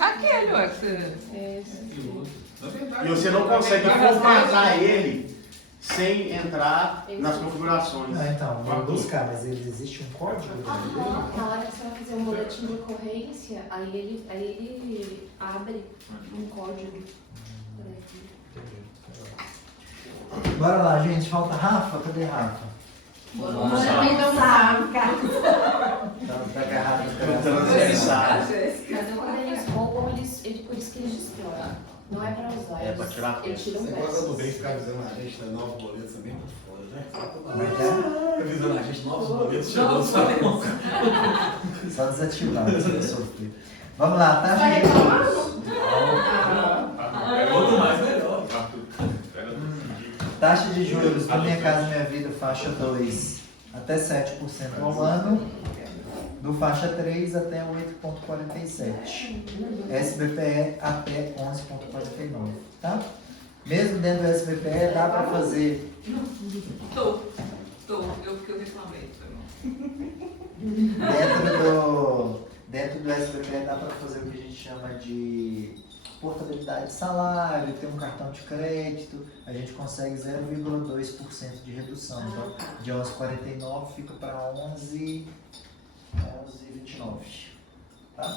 Aquele, ué, que você... E você não consegue formatar ele sem entrar nas configurações. Não, então, vamos buscar, mas existe um código dele? Na hora que você vai fazer um boletim de ocorrência, aí ele abre um código. Bora lá, gente. Falta Rafa? Cadê Rafa? Não sabe, cara. Tá agarrado. Mas quando eles roubam, por isso que eles destroem. Não é pra usar. É pra tirar eles tiram Você gosta do peças. bem ficar avisando a gente, né? Novos boletos também, muito foda, né? Como é que é? Avisando a gente, novos boletos chegando, sabe? Só desativar, você vai sofrer. Vamos lá, taxa de juros. Quanto mais, melhor. Taxa de juros do Minha Casa Minha Vida, faixa 2, até 7% ao ano. Do faixa 3 até 8,47. SBPE até 11,49. Tá? Mesmo dentro do SBPE, dá para fazer. Eu que eu reclamei, foi Dentro do SBPE dá para fazer o que a gente chama de portabilidade de salário, ter um cartão de crédito, a gente consegue 0,2% de redução. Então, de 11,49 fica para 11,29. Tá?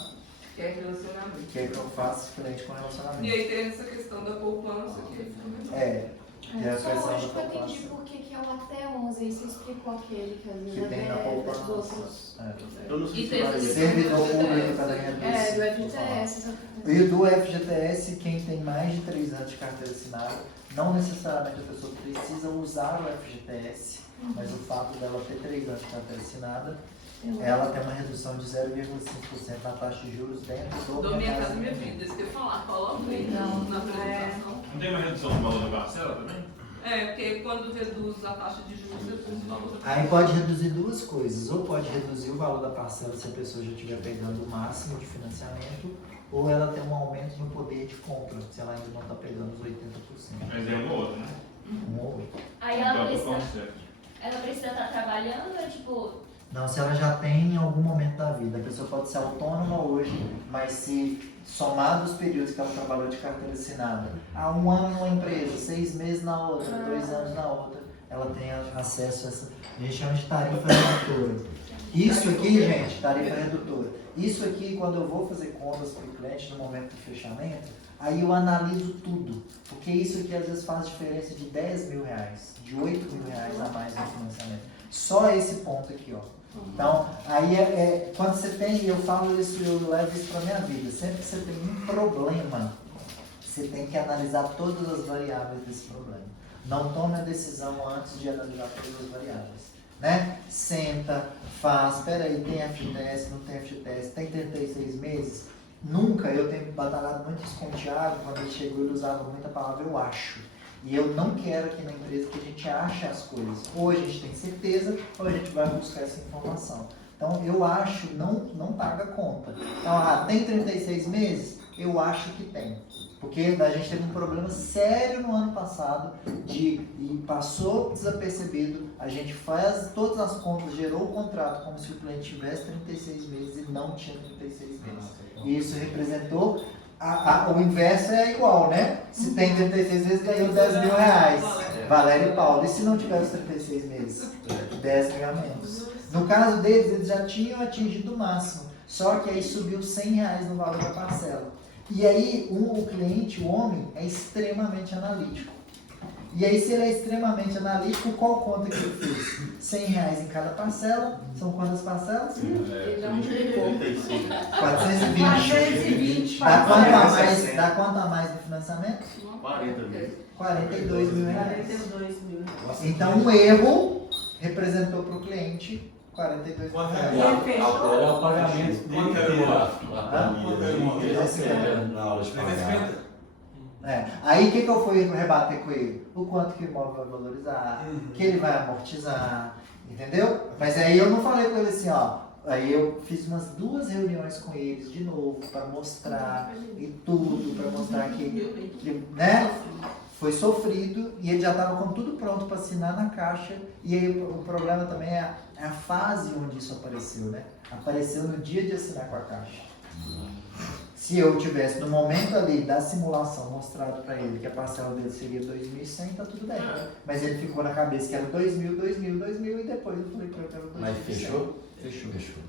que é relacionamento. Que é que eu faço frente com relacionamento. E aí tem essa questão da poupança que ficou menor. Que é a Só questão hoje que da eu entendi poupança. por que é o até 11, aí você explicou aquele que às vezes Que tem na dos poupança. outros. Eu não sei E se tem vai esse- Servidor público também Do FGTS. E o do FGTS, quem tem mais de 3 anos de carteira assinada, não necessariamente a pessoa precisa usar o FGTS, mas o fato dela ter 3 anos de carteira assinada, ela tem uma redução de 0,5% na taxa de juros dentro Do Minha Casa Minha Vida, isso que eu ia falar, coloca aí na apresentação. Não tem uma redução do valor da parcela também? É, porque quando reduz a taxa de juros, reduz o valor da Aí pode reduzir duas coisas, ou pode reduzir o valor da parcela se a pessoa já estiver pegando o máximo de financiamento, ou ela tem um aumento no poder de compra, se ela ainda não está pegando os 80%. Mas é um ou outro, né? Um ou outro. Aí Igual eu tô falando certo. ela precisa estar trabalhando, é tipo, Não, se ela já tem em algum momento da vida. A pessoa pode ser autônoma hoje, mas se somar dos períodos que ela trabalhou de carteira assinada, há 1 ano numa empresa, 6 meses na outra, 2 anos na outra, ela tem acesso a essa, a gente chama de tarifa redutora. Isso aqui, gente, tarifa redutora. Isso aqui, quando eu vou fazer contas para o cliente no momento do fechamento, aí eu analiso tudo. Porque isso aqui às vezes faz diferença de 10 mil reais, de 8 mil reais a mais no financiamento. Só esse ponto aqui, ó. Então, aí quando você tem, eu falo isso, eu levo isso para minha vida. Sempre que você tem um problema, você tem que analisar todas as variáveis desse problema. Não tome a decisão antes de analisar todas as variáveis. Né? Senta, faz, peraí, tem FGTS, não tem FGTS, tem 36 meses? Nunca, eu tenho batalhado muito isso com o Thiago, quando ele chegou ele usava muito a palavra eu acho. E eu não quero aqui na empresa que a gente ache as coisas. Ou a gente tem certeza, ou a gente vai buscar essa informação. Então, eu acho, não paga conta. Então, tem 36 meses? Eu acho que tem. Porque a gente teve um problema sério no ano passado e passou desapercebido. A gente faz todas as contas, gerou o contrato como se o cliente tivesse 36 meses e não tinha 36 meses. E isso representou... o inverso é igual, né? Se tem 36 meses, ganhou 10 mil reais. Valério e Paulo. E se não tivesse 36 meses? 10 mil a menos. No caso deles, eles já tinham atingido o máximo. Só que aí subiu 100 reais no valor da parcela. E aí, o cliente, o homem, é extremamente analítico. E aí, se ele é extremamente analítico, qual conta que ele fez? 100 reais em cada parcela. São quantas parcelas? Ele não explicou. 36. 420. Dá quanto a mais no financiamento? 40 mil. 42 mil reais. 42 mil. Então, um erro representou para o cliente 42 mil reais. Agora é o pagamento dele na hora de pagar. Aí o que eu fui rebater com ele? O quanto que o imóvel vai valorizar, que ele vai amortizar, entendeu? Mas aí eu não falei com ele assim, ó. Aí eu fiz umas 2 reuniões com eles de novo para mostrar e tudo, para mostrar que né? Foi sofrido e ele já estava com tudo pronto para assinar na caixa. E aí o problema também é a fase onde isso apareceu, né? Apareceu no dia de assinar com a caixa. Se eu tivesse no momento ali da simulação mostrado para ele que a parcela dele seria 2.100, tá tudo bem. Mas ele ficou na cabeça que era 2.000 e depois eu falei que eu quero 2.100. Mas fechou? Fechou.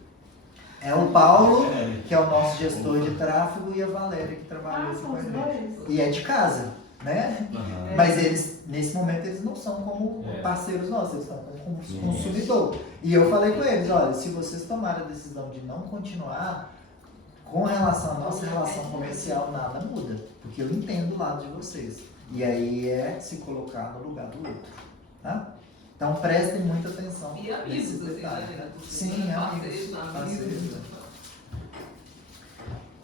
É o Paulo, que é o nosso gestor de tráfego, e a Valéria, que trabalha aqui com a gente. E é de casa, né? Uhum. Mas eles, nesse momento, eles não são como parceiros nossos, eles estão como consumidor. E eu falei com eles, olha, se vocês tomarem a decisão de não continuar, com relação à nossa relação comercial, nada muda. Porque eu entendo o lado de vocês. E aí é se colocar no lugar do outro. Tá? Então prestem muita atenção. E amigos, nesses assim, detalhes, né? né? Sim, Parceiros, amigos.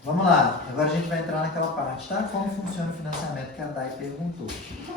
Vamos lá, agora a gente vai entrar naquela parte, tá? Como funciona o financiamento que a Dai perguntou,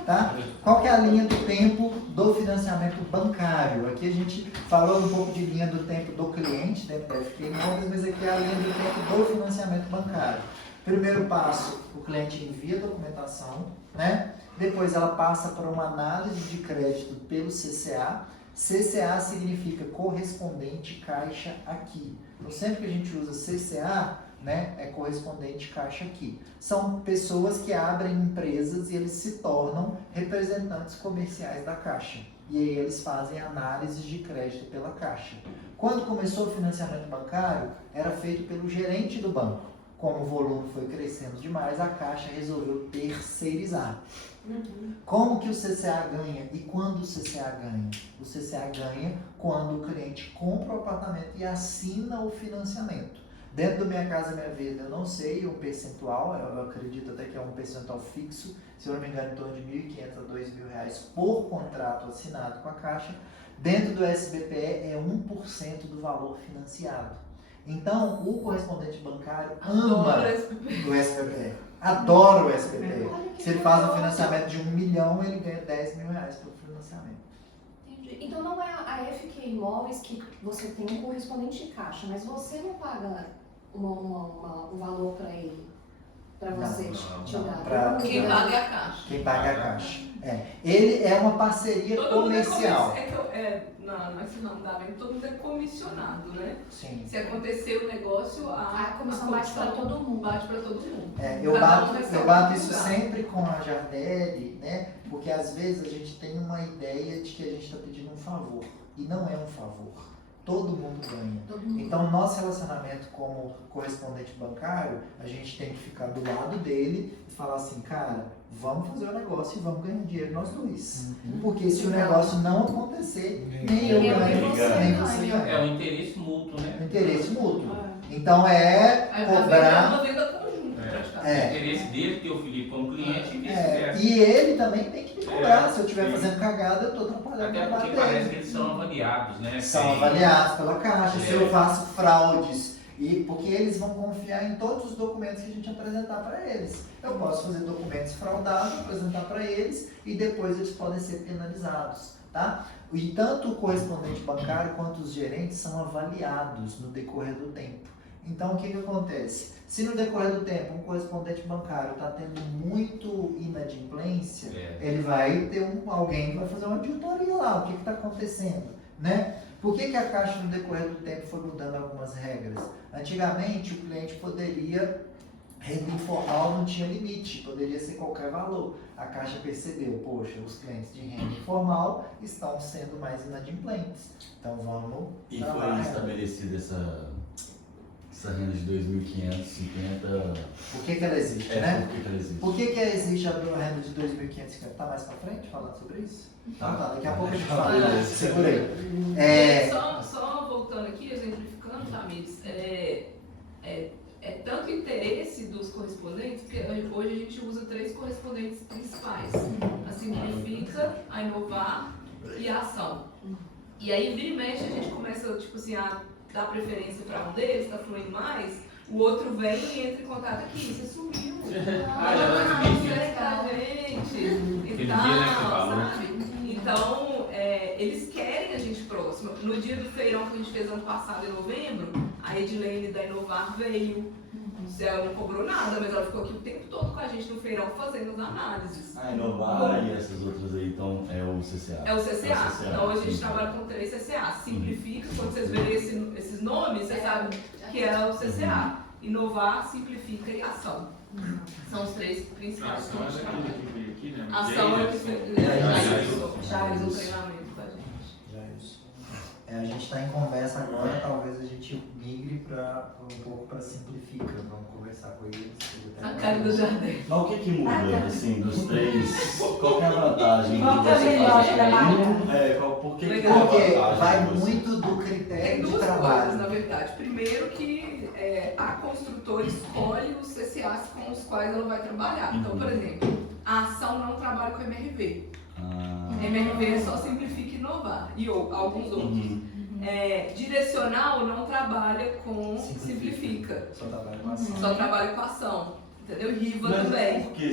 tá? Qual que é a linha do tempo do financiamento bancário? Aqui a gente falou um pouco de linha do tempo do cliente, dentro da FK Imóveis, mas aqui é a linha do tempo do financiamento bancário. Primeiro passo, o cliente envia a documentação, né? Depois ela passa para uma análise de crédito pelo CCA. CCA significa correspondente caixa aqui. Então sempre que a gente usa CCA, né, é correspondente caixa aqui. São pessoas que abrem empresas e eles se tornam representantes comerciais da Caixa. E aí eles fazem análise de crédito pela Caixa. Quando começou o financiamento bancário, era feito pelo gerente do banco. Como o volume foi crescendo demais, a Caixa resolveu terceirizar. Como que o CCA ganha e quando o CCA ganha? O CCA ganha quando o cliente compra o apartamento e assina o financiamento. Dentro do Minha Casa Minha Vida, eu não sei o percentual, eu acredito até que é um percentual fixo, se eu não me engano, em torno de R$ 1.500 a R$ 2.000 por contrato assinado com a Caixa. Dentro do SBPE é 1% do valor financiado. Então, o correspondente bancário ama o SBPE, adora o SBPE. Se ele faz um financiamento de R$ 1 milhão, ele ganha R$ 10.000 pelo financiamento. Entendi. Então não é a FK Imóveis que você tem um correspondente de caixa, mas você não paga um valor para ele, para você tirar. Quem paga é a Caixa. Quem paga é a Caixa. Ele é uma parceria comercial. Todo mundo é comissionado, né? Sim. Se acontecer o negócio, A comissão bate para todo mundo. Bate para todo mundo. Eu bato isso sempre com a Jardelli, né? Porque às vezes a gente tem uma ideia de que a gente está pedindo um favor. E não é um favor. Todo mundo ganha. Então, nosso relacionamento como correspondente bancário, a gente tem que ficar do lado dele e falar assim, cara, vamos fazer o negócio e vamos ganhar dinheiro nós dois. Porque se o negócio não acontecer, nem eu ganho, nem você ganha. É um interesse mútuo, né? Interesse mútuo. Então cobrar. Uma venda conjunta, praticamente. O interesse dele, ter o Felipe como cliente e vice-versa. E ele também tem que me cobrar. Se eu estiver fazendo cagada, eu estou atrapalhando o Até trabalho porque dele. parece que eles são avaliados, né? São avaliados pela Caixa. Se eu faço fraudes, porque eles vão confiar em todos os documentos que a gente apresentar para eles. Eu posso fazer documentos fraudados, apresentar para eles e depois eles podem ser penalizados. Tá? E tanto o correspondente bancário quanto os gerentes são avaliados no decorrer do tempo. Então, o que acontece? Se no decorrer do tempo um correspondente bancário está tendo muito inadimplência, ele vai ter alguém que vai fazer uma auditoria lá, o que está acontecendo, né? Por que a Caixa no decorrer do tempo foi mudando algumas regras? Antigamente o cliente poderia, renda informal não tinha limite, poderia ser qualquer valor. A Caixa percebeu, poxa, os clientes de renda informal estão sendo mais inadimplentes, então vamos... E foi estabelecida essa renda de 2.550. Por que ela existe, né? Por que ela existe? Por que existe a renda de 2.550? Tá mais pra frente falando sobre isso? Então tá, daqui a pouco a gente fala. Segura aí. Só voltando aqui, exemplificando, Tamires, é tanto interesse dos correspondentes, que hoje a gente usa 3 correspondentes principais. A Simplifica, a Inovar e a Ação. E aí, vira e mexe, a gente começa, tipo assim, a dar preferência para um deles, tá fluindo mais, o outro vem e entra em contato aqui, você sumiu. Gente, e tal, sabe? Então, eles querem a gente próximo. No dia do feirão que a gente fez ano passado, em novembro, a Edilene da Inovar veio. Ela não cobrou nada, mas ela ficou aqui o tempo todo com a gente no feirão fazendo as análises. A Inovar e essas outras aí, então, é o CCA. É o CCA. Então hoje a gente trabalha com 3 CCA. Simplifica, quando vocês verem esses nomes, vocês sabem que é o CCA. inovar, simplifica e ação. São os três principais. Ação é daquele que veio aqui, né? Ação é o que Jair, já fez um treinamento com a gente. Já é isso. A gente está em conversa agora, talvez a gente migre um pouco para simplifica. Vamos conversar com eles. A cara do jardim. Mas o que muda, assim, dos três? Qual que é a vantagem Qual de que é o você melhor fazer trabalho? por que Legal. qual a Porque vantagem vai de você? muito do Tem critério de duas coisas, trabalho. na verdade. Primeiro que a construtora escolhe os CCAs com os quais ela vai trabalhar. Então, por exemplo, a ação não trabalha com MRV. MRV é só simplifica e inovar. E alguns outros. Direcional não trabalha com simplifica. Só trabalha com ação. Só trabalha com ação. Entendeu? RIVA Mas também. por que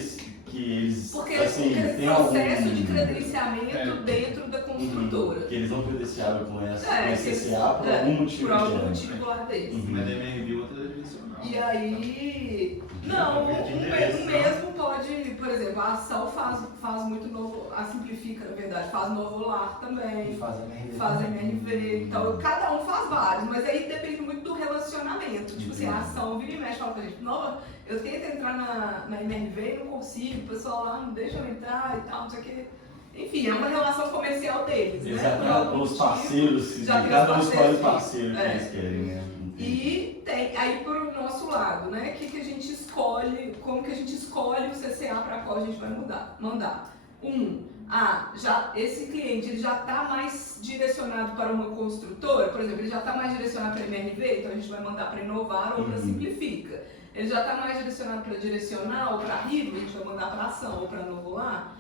eles, Porque assim, o tem processo algum... de credenciamento dentro da construtora. Que eles não credenciaram com essa que CCA por algum motivo por algum diferente. motivo lá deles. Mas a MRV é outra direcional. E aí, não, um mesmo pode, por exemplo, a ação faz muito novo, a simplifica, na verdade, faz novo lar também, faz MRV, então cada um faz vários, mas aí depende muito do relacionamento. Tipo assim, a ação vira e mexe, fala pra gente, não, eu tento entrar na MRV e não consigo, o pessoal lá não deixa eu entrar e tal, não sei o que. Enfim, é uma relação comercial deles, né? Os parceiros, já tem cada os um escolhe o parceiros, parceiro que eles querem, né? E tem aí pro nosso lado, né? Que a gente escolhe, como que a gente escolhe o CCA para qual a gente vai mandar. Já esse cliente ele já está mais direcionado para uma construtora, por exemplo, ele já está mais direcionado para MRV, então a gente vai mandar para Inovar ou para Simplifica. Ele já está mais direcionado para Direcional ou para RIVA, a gente vai mandar para Ação ou para Novolar,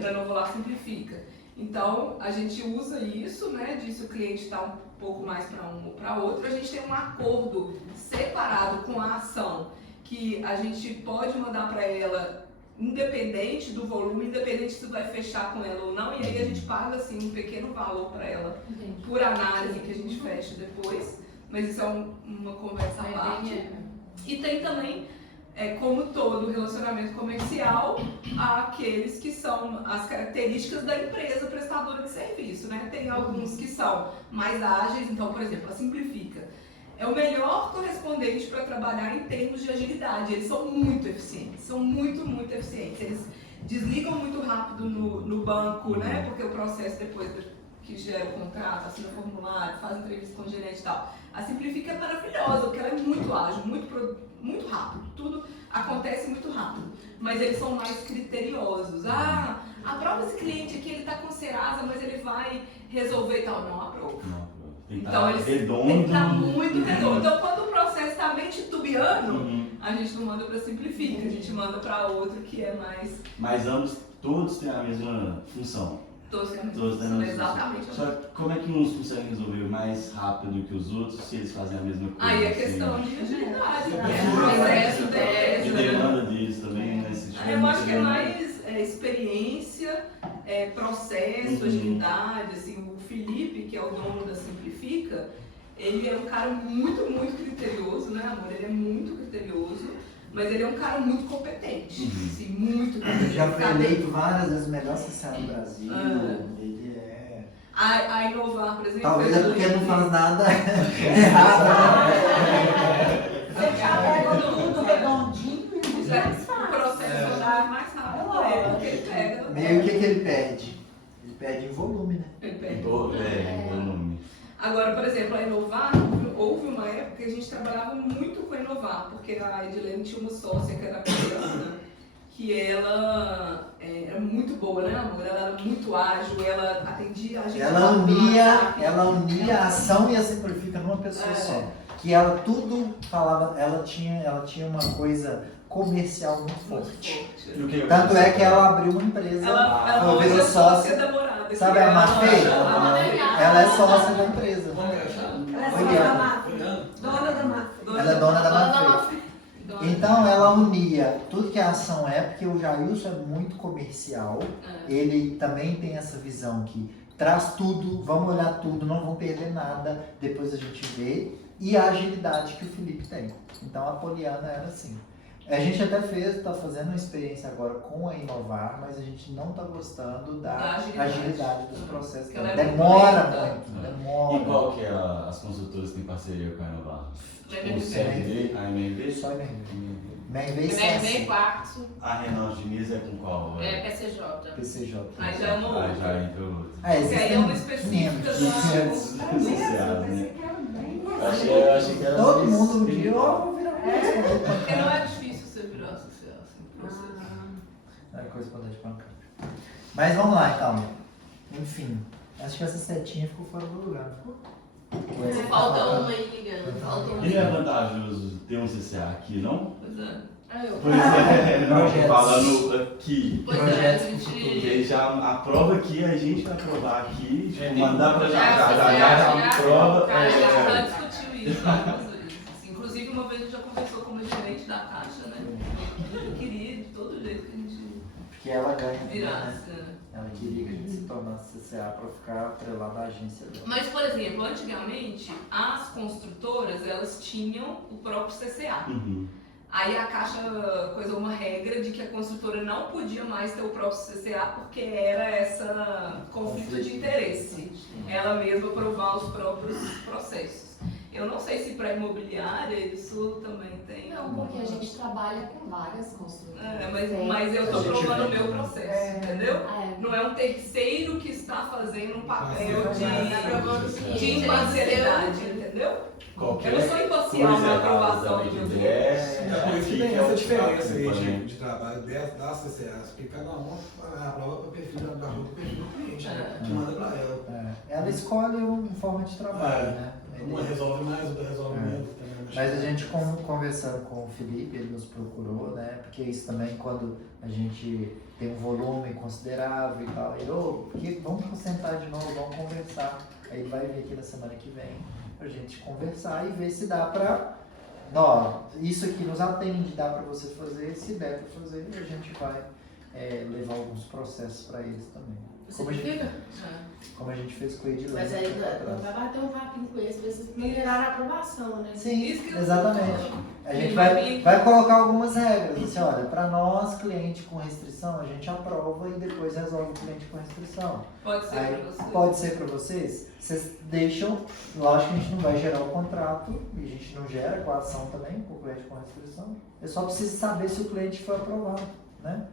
para Novolar Simplifica. Então, a gente usa isso, né, disso o cliente está um pouco mais para um ou para outro. A gente tem um acordo separado com a ação, que a gente pode mandar para ela independente do volume, independente se vai fechar com ela ou não, e aí a gente paga, assim, um pequeno valor para ela, por análise que a gente fecha depois, mas isso é uma conversa à parte. E tem também, como todo relacionamento comercial, aqueles que são as características da empresa prestadora de serviço, né? Tem alguns que são mais ágeis, então, por exemplo, a Simplifica é o melhor correspondente para trabalhar em termos de agilidade. Eles são muito eficientes, são muito, muito eficientes. Eles desligam muito rápido no banco, né? Porque o processo depois que gera o contrato, assina o formulário, faz entrevista com o gerente e tal. A Simplifica é maravilhosa, porque ela é muito ágil, muito rápido, tudo acontece muito rápido, mas eles são mais criteriosos. Aprova esse cliente aqui, ele está com Serasa, mas ele vai resolver e tal. Não aprova. Então eles têm que estar muito redondo. Então quando o processo está meio titubeando, a gente não manda para Simplifica, a gente manda para outro que é mais... Mas todos têm a mesma função. Todos têm a mesma Todos têm a função, mesma exatamente. Só que como é que uns conseguem resolver mais rápido que os outros se eles fazem a mesma coisa? Aí é questão de agilidade, E processo, demanda deles também, né? Eu acho que é mais experiência, processo, agilidade. Assim, o Felipe, que é o dono da Simplifica, ele é um cara muito, muito criterioso, né, amor? Ele é muito criterioso, mas ele é um cara muito competente. Assim, muito competente. Já foi eleito várias vezes o melhor CCA do Brasil. Ele é... A Inovar, por exemplo... Talvez é porque não faz nada errado. Você já pega tudo redondinho e mais fácil. O processo é mais rápido, porque ele pega... Meio que ele perde? Ele perde em volume, né? Ele perde. Volume. Agora, por exemplo, a Inovar, houve uma época que a gente trabalhava muito com a Inovar, porque a Edilene tinha uma sócia que era coreana, que ela era muito boa, né, amor? Ela era muito ágil, ela atendia a gente. Ela unia a ação e a Simplifica numa pessoa só. Que ela tudo falava, ela tinha uma coisa comercial muito forte. Tanto é que ela abriu uma empresa, ela virou hoje é sócia. da morada. Sabe a Mafê? Ela é sócia da empresa. Dona da Mafê. Ela é dona da Mafê. Então ela unia tudo que a ação é, porque o Jailson é muito comercial, ele também tem essa visão que traz tudo, vamos olhar tudo, não vamos perder nada, depois a gente vê, e a agilidade que o Felipe tem. Então a Poliana era assim. A gente até está fazendo uma experiência agora com a Inovar, mas a gente não está gostando da agilidade dos processos. Que ela é Demora muito lenta. muito, demora. E qual que é as construtoras que têm parceria com a Inovar? O CRD, a MRV? Só MRV. MRV e MRV CS, quarto, A Reinaldo Diniz é com qual? PCJ. PCJ. Aí já é uma outra. Já entrou outro. Porque aí é uma específica da... Associado, né? Eu achei que era Todo mais- mundo um dia, ó, vou virar correspondente Porque não bancário. é difícil você virar social, assim, processo. É correspondente bancário. Mas vamos lá, então. Enfim, acho que essa setinha ficou fora do lugar, não ficou? Ou essa Falta tá- uma aí ligando. Falta uma. E não é vantajoso ter um CCA aqui, não? Pois é. Pois é, não, Projetos. falando aqui. Pois é, a Projetos gente... Porque já aprova aqui, a gente vai aprovar aqui, tipo, mandar pra Já aprova. A gente já É, discutiu isso algumas vezes. Assim, inclusive, uma vez a gente já conversou com uma gerente da Caixa, né? Eu queria de todo jeito que a gente Porque ela ganha, né? virasse. Né? Ela queria que a gente se tornasse CCA para ficar atrelado à agência dela. Mas, por exemplo, antigamente, as construtoras, elas tinham o próprio CCA. uhum. Aí a Caixa coisou uma regra de que a construtora não podia mais ter o próprio CCA porque era essa conflito de interesse. Ela mesma aprovar os próprios processos. Eu não sei se para imobiliária isso também tem. Não, porque a gente trabalha com várias construtoras. Mas eu estou A gente provando o vê. meu processo, entendeu? É. Não é um terceiro que está fazendo um papel Aprovando de imparcialidade, entendeu? Qualquer Eu não sou imparcial coisa na errada aprovação da do meu BDE, É por isso que tem aqui essa o diferença aí acompanhamento. de trabalho das CCAs, porque cada uma aprova para o perfil do perfil do cliente, né? Que manda para ela. Ela escolhe uma forma de trabalho, né? Uma resolve mais, outra resolve menos. Mas a gente conversando com o Felipe, ele nos procurou, né? Porque isso também quando a gente tem um volume considerável e tal, ele, vamos sentar de novo, vamos conversar. Aí ele vai vir aqui na semana que vem pra gente conversar e ver se dá pra. Não, isso aqui nos atende, dá pra você fazer, se der pra fazer, a gente vai levar alguns processos pra eles também. Como a gente fez com o Edilene. Mas aí não vai bater um papinho com eles, pra vocês melhorar a aprovação, né? Sim, exatamente. A gente vai colocar algumas regras, assim, olha, para nós, cliente com restrição, a gente aprova e depois resolve o cliente com restrição. Pode ser Aí, para você. pode ser para vocês? Vocês deixam, lógico que a gente não vai gerar o contrato, e a gente não gera com a ação também, com o cliente com restrição. Eu só preciso saber se o cliente foi aprovado, né?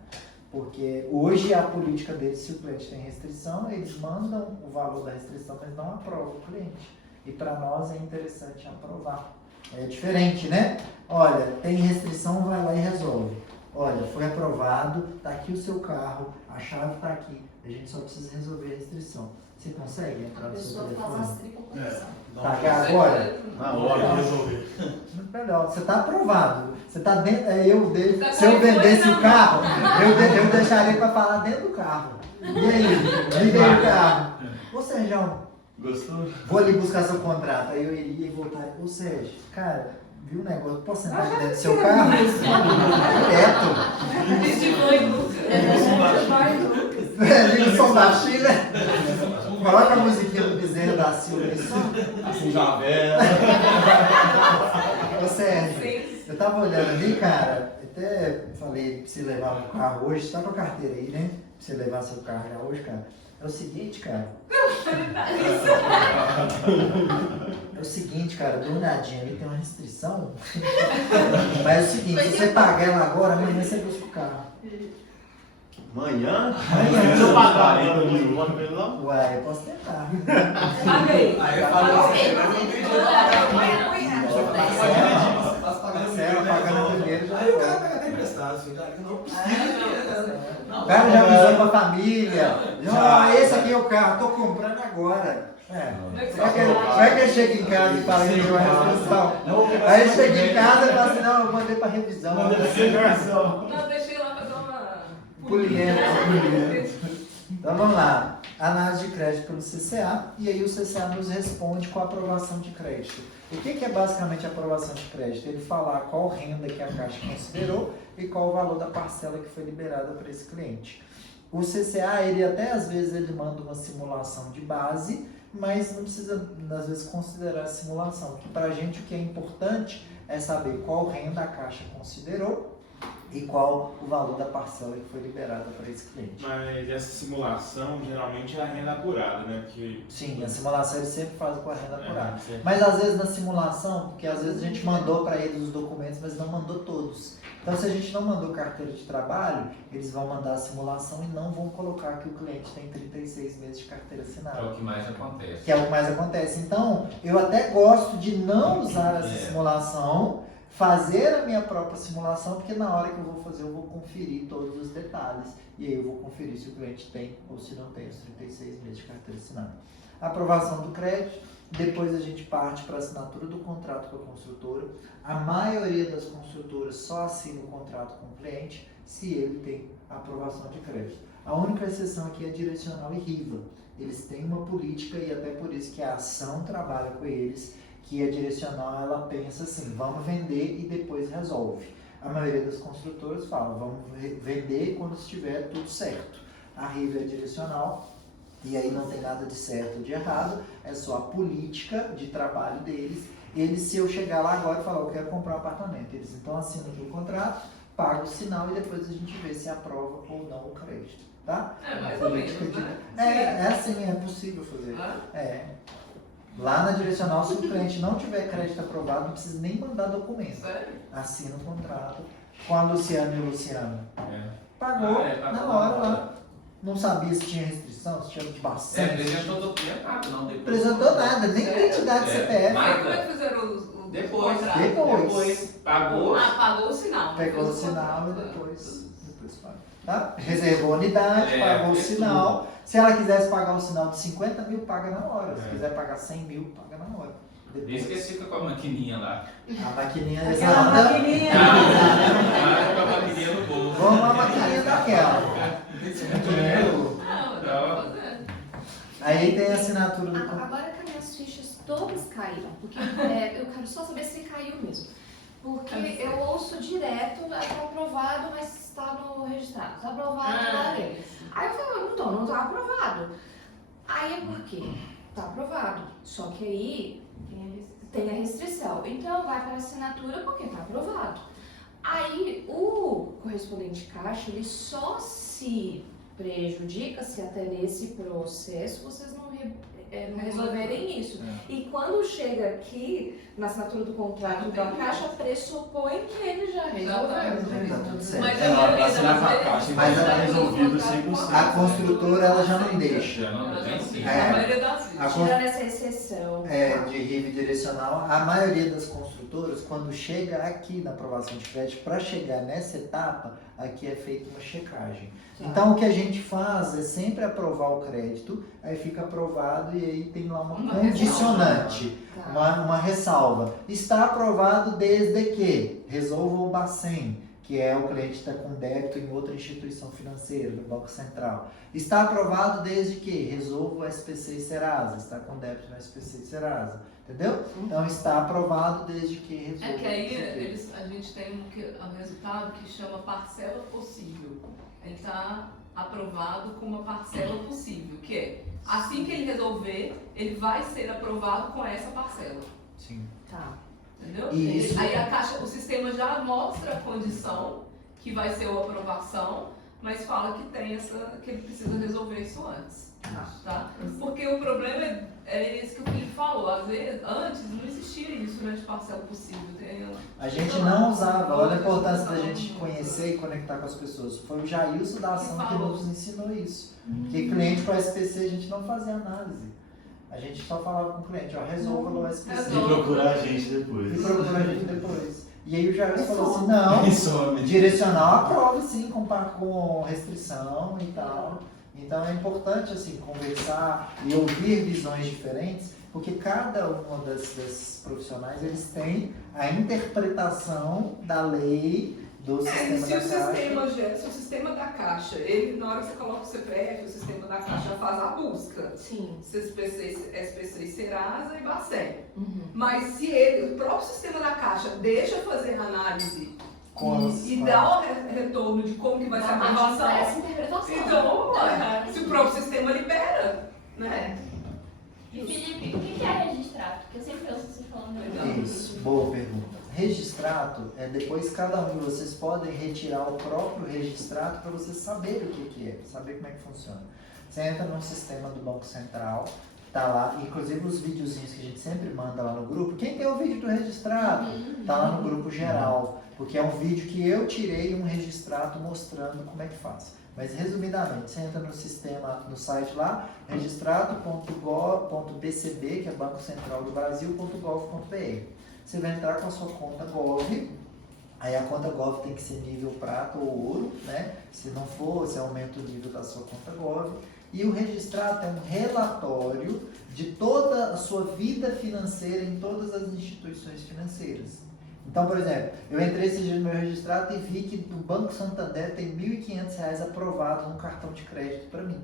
Porque hoje a política deles, se o cliente tem restrição, eles mandam o valor da restrição, mas não aprovam o cliente. E para nós é interessante aprovar. É diferente, né? Olha, tem restrição, vai lá e resolve. Olha, foi aprovado, tá aqui o seu carro, a chave tá aqui. A gente só precisa resolver a restrição. Você consegue entrar A no seu pessoa faz as telefone? triplas. Tá, agora? Na Pode hora. resolver. Melhor, você tá aprovado. Você tá dentro. Tá Se eu com vendesse coisa o na carro, eu deixaria pra falar dentro do carro. E aí? Liga aí o carro. Ô Sérgio, Gostou? vou ali buscar seu contrato. Aí eu iria e voltaria. Ô Sérgio, cara, viu o negócio? Posso sentar aqui dentro do seu carro? Direto. Esse foi nunca. Liga o som da Chile. Coloca a musiquinha do Bezerra da Silva aí só. Assim, já velho. Ô Sérgio, Sim. eu tava olhando ali, cara, até falei pra você levar o carro hoje, você tá com a carteira aí, né? Pra você levar seu carro já hoje, cara. É o seguinte, cara. É o seguinte, cara, dou uma olhadinha ali, tem uma restrição. Mas é o seguinte, se você pagar ela agora, amanhã você busca o carro. Amanhã? Amanhã. Se eu pagar agora, não pode ver não? Uai, eu posso tentar. Paguei. Aí eu falo assim, mas não tem Parcela, pagando primeiro já Aí o cara foi. pega até emprestado, assim, cara, não precisa. O cara já avisou pra família. Ó, esse aqui é o carro, tô comprando agora. Vai que ele chega em casa e fala que tem uma restrição. Aí ele chega em casa e fala assim, não, eu mandei pra revisão. Não, deixei lá fazer uma Polimento. Então vamos lá. Análise de crédito pelo CCA. E aí o CCA nos responde com a aprovação de crédito. O que é basicamente a aprovação de crédito? Ele falar qual renda que a Caixa considerou e qual o valor da parcela que foi liberada para esse cliente. O CCA, ele até às vezes ele manda uma simulação de base, mas não precisa às vezes considerar a simulação. Porque para a gente o que é importante é saber qual renda a Caixa considerou e qual o valor da parcela que foi liberada para esse cliente. Mas essa simulação geralmente é a renda apurada, né? Que... Sim, a simulação eles sempre fazem com a renda apurada. Sempre. Mas às vezes na simulação, porque às vezes a gente mandou para eles os documentos, mas não mandou todos. Então se a gente não mandou carteira de trabalho, eles vão mandar a simulação e não vão colocar que o cliente tem 36 meses de carteira assinada. É o que mais acontece. Que é o que mais acontece. Então, eu até gosto de não usar essa simulação, fazer a minha própria simulação, porque na hora que eu vou fazer, eu vou conferir todos os detalhes. E aí eu vou conferir se o cliente tem ou se não tem os 36 meses de carteira assinada. Aprovação do crédito, depois a gente parte para a assinatura do contrato com a construtora. A maioria das construtoras só assina o contrato com o cliente se ele tem aprovação de crédito. A única exceção aqui é Direcional e Riva. Eles têm uma política e até por isso que a ação trabalha com eles, que a Direcional ela pensa assim, vamos vender e depois resolve. A maioria das construtoras fala, vamos vender quando estiver tudo certo. A Riva é Direcional e aí não tem nada de certo ou de errado, é só a política de trabalho deles. Eles, se eu chegar lá agora e falar, eu quero comprar um apartamento, eles então assinam aqui o contrato, pagam o sinal e depois a gente vê se aprova ou não o crédito. Tá? É, mais ou menos, né? É assim, é possível fazer. É. Lá na Direcional, se o cliente não tiver crédito aprovado, não precisa nem mandar documento. Sério? Assina o contrato com a Luciana e o Luciano. Pagou Pagou na hora lá. Não sabia se tinha restrição, se tinha de bastante. Apresentou documento, não depois. Apresentou nada, nem identidade CPF. Mas como é que fizeram o Depois. contrato? Depois. Pagou. Pagou o sinal. Pegou o sinal e depois paga. Tá? Reservou a unidade, pagou o sinal. Se ela quisesse pagar um sinal de 50 mil, paga na hora. Se quiser pagar 100 mil, paga na hora. Desde que fica com a maquininha lá. A maquininha Aquela maquininha. Com a maquininha no bolso. Vamos a maquininha daquela. Aí tem a assinatura do contrato. Agora que as minhas fichas todas caíram, porque eu quero só saber se caiu mesmo. Porque eu ouço direto, está aprovado, mas está no registrado. Está aprovado, está ali. Aí eu falo, não está aprovado. Aí é por quê? Está aprovado. Só que aí tem a restrição. Então vai para a assinatura porque está aprovado. Aí o correspondente caixa, ele só se prejudica se até nesse processo vocês não resolverem isso. E quando chega aqui, na assinatura do contrato da caixa, pressupõe que ele já resolveu. Tá tudo certo. Mas Ela vai assinar com a caixa, Mas então ela tá resolvido 100%. A construtora ela já não deixa. Já não tem sim. A maioria das vezes. Tirando essa exceção. De RIV direcional, a maioria das construtoras, quando chega aqui na aprovação de crédito, para chegar nessa etapa, aqui é feita uma checagem. Então o que a gente faz é sempre aprovar o crédito, aí fica aprovado e aí tem lá uma condicionante, uma ressalva. Está aprovado desde que resolva o Bacen, que é o cliente está com débito em outra instituição financeira, no Banco Central. Está aprovado desde que resolva o SPC e Serasa, está com débito no SPC e Serasa. Entendeu? Então está aprovado desde que resolva. É que aí a gente tem um resultado que chama parcela possível. Ele está aprovado com uma parcela possível, que é assim que ele resolver, ele vai ser aprovado com essa parcela. Sim. Tá. Entendeu? Isso. Aí a caixa, o sistema já mostra a condição que vai ser a aprovação, mas fala que tem que ele precisa resolver isso antes. Tá? Porque o problema é isso que o Felipe falou. Às vezes, antes não existia isso, né, de parcela possível. A gente não usava. Olha a importância da gente conhecer e conectar com as pessoas. Foi o Jailson da ação que nos ensinou isso. Porque cliente com SPC a gente não fazia análise. A gente só falava com o cliente, ó, resolva lá o SPC. E procurar a gente depois. E procura a gente depois. E aí o Jailson falou assim, não, E direcional aprova sim, com restrição e tal. Então é importante assim conversar e ouvir visões diferentes, porque cada uma das profissionais eles têm a interpretação da lei do sistema da caixa. Se o sistema da caixa, ele, na hora que você coloca o CPF, o sistema da caixa faz a busca. Sim. SPC, Serasa e Bacen. Mas se o próprio sistema da caixa deixa fazer a análise e dá o retorno de como que vai ser a aprovação, Essa interpretação. então, se o próprio sistema libera, né? E Felipe, o que é registrado? Porque eu sempre ouço você falando. Isso, boa pergunta. registrato, depois cada um de vocês podem retirar o próprio registrato para vocês saberem o que é, saber como é que funciona. Você entra no sistema do Banco Central, tá lá, inclusive os videozinhos que a gente sempre manda lá no grupo. Quem tem o vídeo do registrato? Tá lá no grupo geral, porque é um vídeo que eu tirei um registrato mostrando como é que faz. Mas resumidamente, você entra no sistema, no site lá, registrato.bcb, que é Banco Central do Brasil.gov.br. Você vai entrar com a sua conta Gov, aí a conta Gov tem que ser nível prata ou ouro, né? Se não for, você aumenta o nível da sua conta Gov. E o registrato é um relatório de toda a sua vida financeira em todas as instituições financeiras. Então, por exemplo, eu entrei esse dia no meu registrato e vi que o Banco Santander tem R$ 1.500 aprovados no cartão de crédito para mim.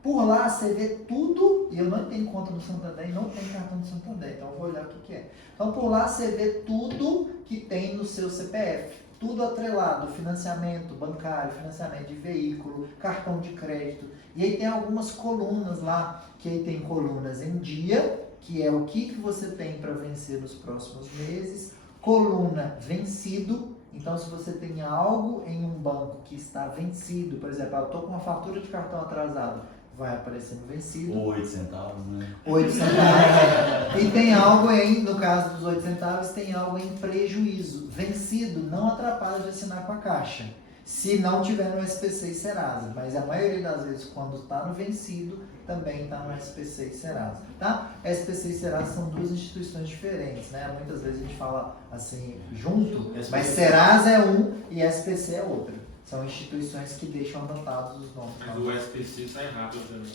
Por lá você vê tudo, e eu não tenho conta no Santander e não tenho cartão do Santander, então eu vou olhar o que é. Então por lá você vê tudo que tem no seu CPF, tudo atrelado, financiamento bancário, financiamento de veículo, cartão de crédito. E aí tem algumas colunas lá, que aí tem colunas em dia, que é o que você tem para vencer nos próximos meses, coluna vencido. Então, se você tem algo em um banco que está vencido, por exemplo, eu estou com uma fatura de cartão atrasado, vai aparecer no vencido. 8 centavos, né? 8 centavos. E tem algo no caso dos 8 centavos, tem algo em prejuízo. Vencido não atrapalha de assinar com a Caixa, se não tiver no SPC e Serasa. Mas a maioria das vezes, quando está no vencido, também está no SPC e Serasa, tá? SPC e Serasa são duas instituições diferentes, né? Muitas vezes a gente fala assim, junto, mas Serasa é um e SPC é outro. São instituições que deixam anotados os nomes. Mas o SPC sai rápido também.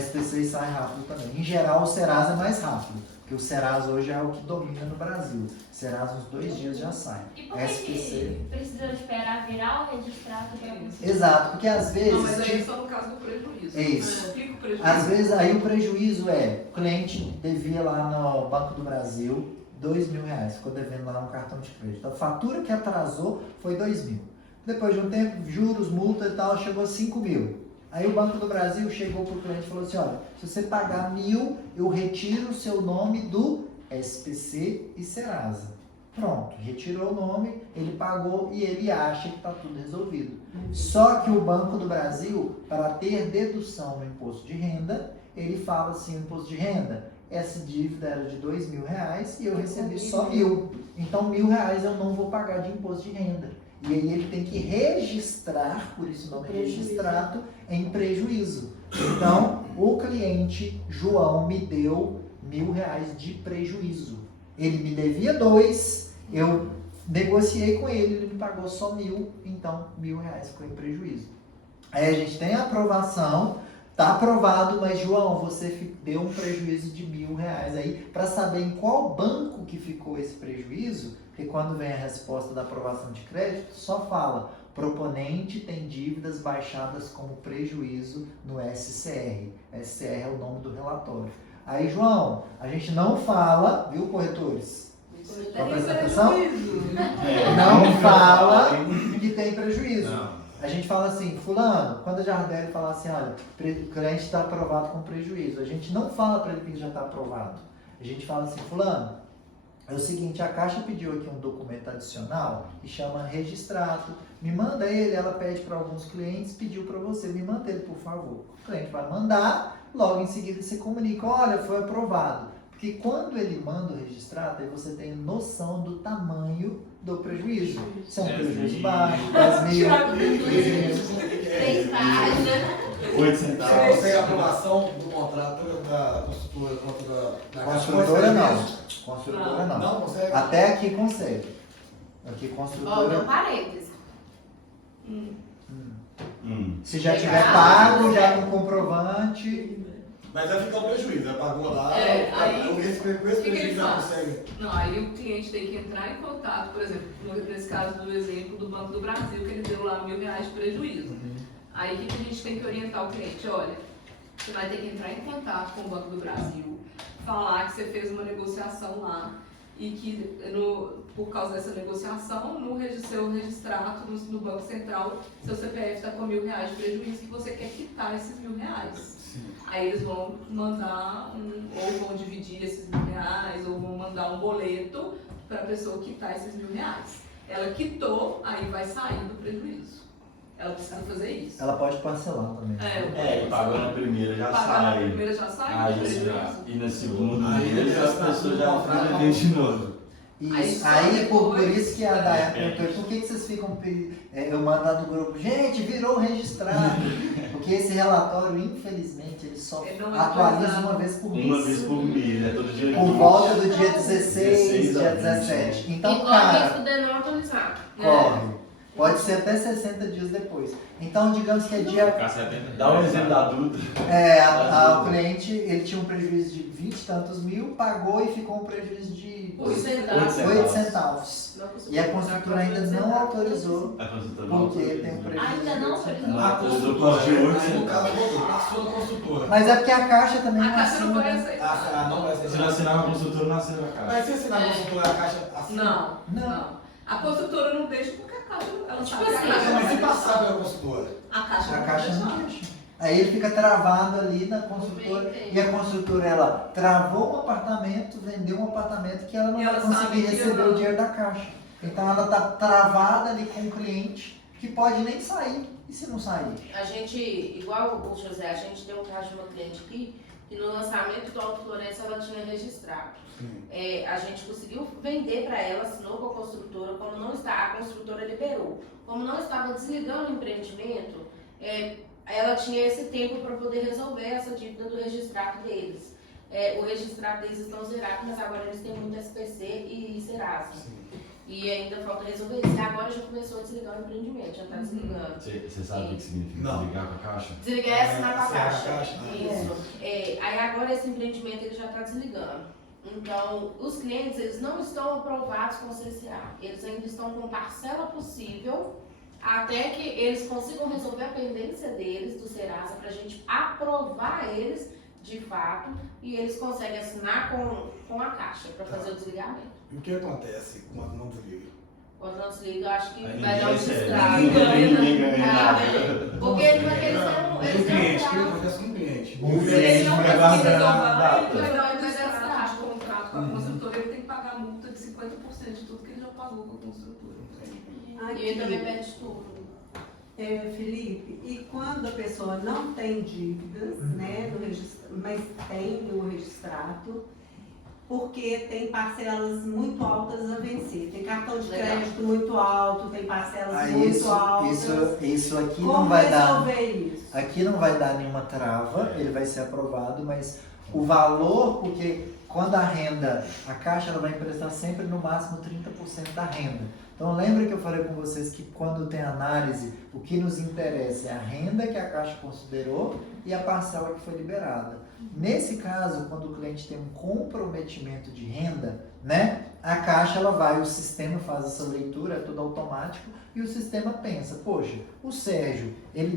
SPC sai rápido também. Em geral, o Serasa é mais rápido, porque o Serasa hoje é o que domina no Brasil. Serasa, uns 2 dias já sai. E por que precisa esperar virar o registrado para conseguir? Exato, porque às vezes... Não, mas aí é só no caso do prejuízo. É isso. Explica o prejuízo. Às vezes aí o prejuízo o cliente devia lá no Banco do Brasil R$2.000, ficou devendo lá no cartão de crédito. A fatura que atrasou foi R$2.000. Depois de um tempo, juros, multa e tal, chegou a R$5.000. Aí o Banco do Brasil chegou para o cliente e falou assim, olha, se você pagar R$1.000, eu retiro o seu nome do SPC e Serasa. Pronto, retirou o nome, ele pagou e ele acha que está tudo resolvido. Só que o Banco do Brasil, para ter dedução no imposto de renda, ele fala assim, imposto de renda, essa dívida era de R$2.000 e eu recebi só R$1.000. Então R$1.000 eu não vou pagar de imposto de renda. E aí ele tem que registrar, por isso o nome é registrado, em prejuízo. Então, o cliente João me deu R$1.000 de prejuízo. Ele me devia 2, eu negociei com ele, ele me pagou só 1.000, então R$1.000 ficou em prejuízo. Aí a gente tem a aprovação, tá aprovado, mas João, você deu um prejuízo de R$1.000 aí, para saber em qual banco que ficou esse prejuízo, porque quando vem a resposta da aprovação de crédito, só fala, proponente tem dívidas baixadas como prejuízo no SCR. SCR é o nome do relatório. Aí, João, a gente não fala, viu, corretores? Tá prestando atenção? Não fala que tem prejuízo. Não. A gente fala assim, fulano, quando a Jardelli fala assim, olha, o cliente está aprovado com prejuízo, a gente não fala para ele que já está aprovado. A gente fala assim, fulano, é o seguinte, a Caixa pediu aqui um documento adicional que chama registrado. Me manda ele, ela pede para alguns clientes, pediu para você, me manda ele, por favor. O cliente vai mandar, logo em seguida você comunica, olha, foi aprovado. Porque quando ele manda o registrado, aí você tem noção do tamanho do prejuízo. Se é um prejuízo baixo, 10.000, 8 Você centavos. consegue a aprovação do contrato da construtora contra da Construtora não. Construtora não. Não consegue? Até aqui consegue. Aqui Ó, construtora. meu parênteses. Se já tiver pago, já com comprovante. Mas vai ficar um prejuízo, vai pagar lá. Aí, Esse que prejuízo ele já faz? consegue. Não, aí o cliente tem que entrar em contato, por exemplo, nesse caso do exemplo do Banco do Brasil, que ele deu lá R$1.000 de prejuízo. Aí o que a gente tem que orientar o cliente? Olha, você vai ter que entrar em contato com o Banco do Brasil, falar que você fez uma negociação lá e que por causa dessa negociação, no seu registrado no Banco Central, seu CPF está com R$1.000 de prejuízo que você quer quitar esses R$1.000. Aí eles vão mandar ou vão dividir esses R$1.000, ou vão mandar um boleto para a pessoa quitar esses R$1.000. Ela quitou, aí vai sair do prejuízo. Ela precisa fazer isso. Ela pode parcelar também. E pagou na primeira já Pagar na sai. primeira já sai do Aí, prejuízo. e na segunda Aí mês já a está pessoa já tudo faz de novo. Isso. Aí Aí, só por depois- isso que a Daya perguntou, por que vocês ficam eu mando lá no grupo, gente, virou registrado. Porque esse relatório, infelizmente, ele só Ele não é atualiza atualizado. uma vez por mês. Uma vez por mês, todo dia. Por volta do dia 16, 16 dia a 20, 17. Então, e corre cara, risco de não atualizar. corre. Pode ser até 60 dias depois. Então, digamos que é dia. Ficar 70 Dá um exemplo da Duda. O cliente, ele tinha um prejuízo de 20 e tantos mil, pagou e ficou um prejuízo de 8 centavos. 8 centavos. Não E a construtora ainda não autorizou, A consultora não porque autorizou. tem um prejuízo. Ainda não de 8 autorizou? centavos. A consultora, de 8 aí no centavos. caso voltou, passou na consultora. Mas é porque a Caixa também A não Caixa não assina, vai né? aceitar. Não vai ser. Se não assinar a consultora, não assina a caixa. Mas se assinar a consultora, a Caixa assina. Não, Não. não. A construtora não deixa porque a Caixa, ela Tipo sabe que assim, a Caixa Mas se vai passar pela consultora? A Caixa A não Caixa vai não deixar. deixa. Aí ele fica travado ali na construtora. E a construtora, ela travou um apartamento, vendeu um apartamento que ela não E vai ela conseguir sabe que receber não. o dinheiro da Caixa. Então ela está travada ali com o cliente que pode nem sair. E se não sair? A gente, igual o José, a gente tem um caso de uma cliente aqui que no lançamento do Alto Florença ela tinha registrado. A gente conseguiu vender para ela, assinou com a construtora, como não está, a construtora liberou. Como não estava desligando o empreendimento, ela tinha esse tempo para poder resolver essa dívida do registrado deles. O registrado deles estão zerados, mas agora eles têm muito SPC e Serasa. E ainda falta resolver isso. E agora já começou a desligar o empreendimento, já está desligando. Você sabe o que significa Não. desligar com a caixa? Desligar é assinar com a Assinar com a caixa. caixa, Isso. Aí agora esse empreendimento ele já está desligando. Então, os clientes eles não estão aprovados com o CCA. Eles ainda estão com parcela possível até que eles consigam resolver a pendência deles do Serasa para a gente aprovar eles de fato e eles conseguem assinar com a caixa para fazer o desligamento. E o que acontece quando não desliga? Quando não desliga, eu acho que Aí vai dar um ninguém recebe. estrago. Ninguém ganha nada. Porque eles não E o cliente? O que acontece com o cliente? O cliente não fica precisa guardando renovar, a data. ele vai dar um Vai dar desconto estrago. de contrato com a construtora, ele tem que pagar a multa de 50% de tudo que ele já pagou com a construtora. E ele também perde tudo. Felipe, e quando a pessoa não tem dívidas, né, mas tem o registrado, porque tem parcelas muito altas a vencer, tem cartão de Legal. crédito muito alto, tem parcelas Aí muito altas. isso aqui Como não vai dar. resolver isso? Aqui não vai dar nenhuma trava, ele vai ser aprovado, mas o valor, porque quando a renda, a Caixa ela vai emprestar sempre no máximo 30% da renda. Então lembra que eu falei com vocês que quando tem análise, o que nos interessa é a renda que a Caixa considerou e a parcela que foi liberada. Nesse caso, quando o cliente tem um comprometimento de renda, né, a Caixa ela vai, o sistema faz essa leitura, é tudo automático, e o sistema pensa, poxa, o Sérgio, ele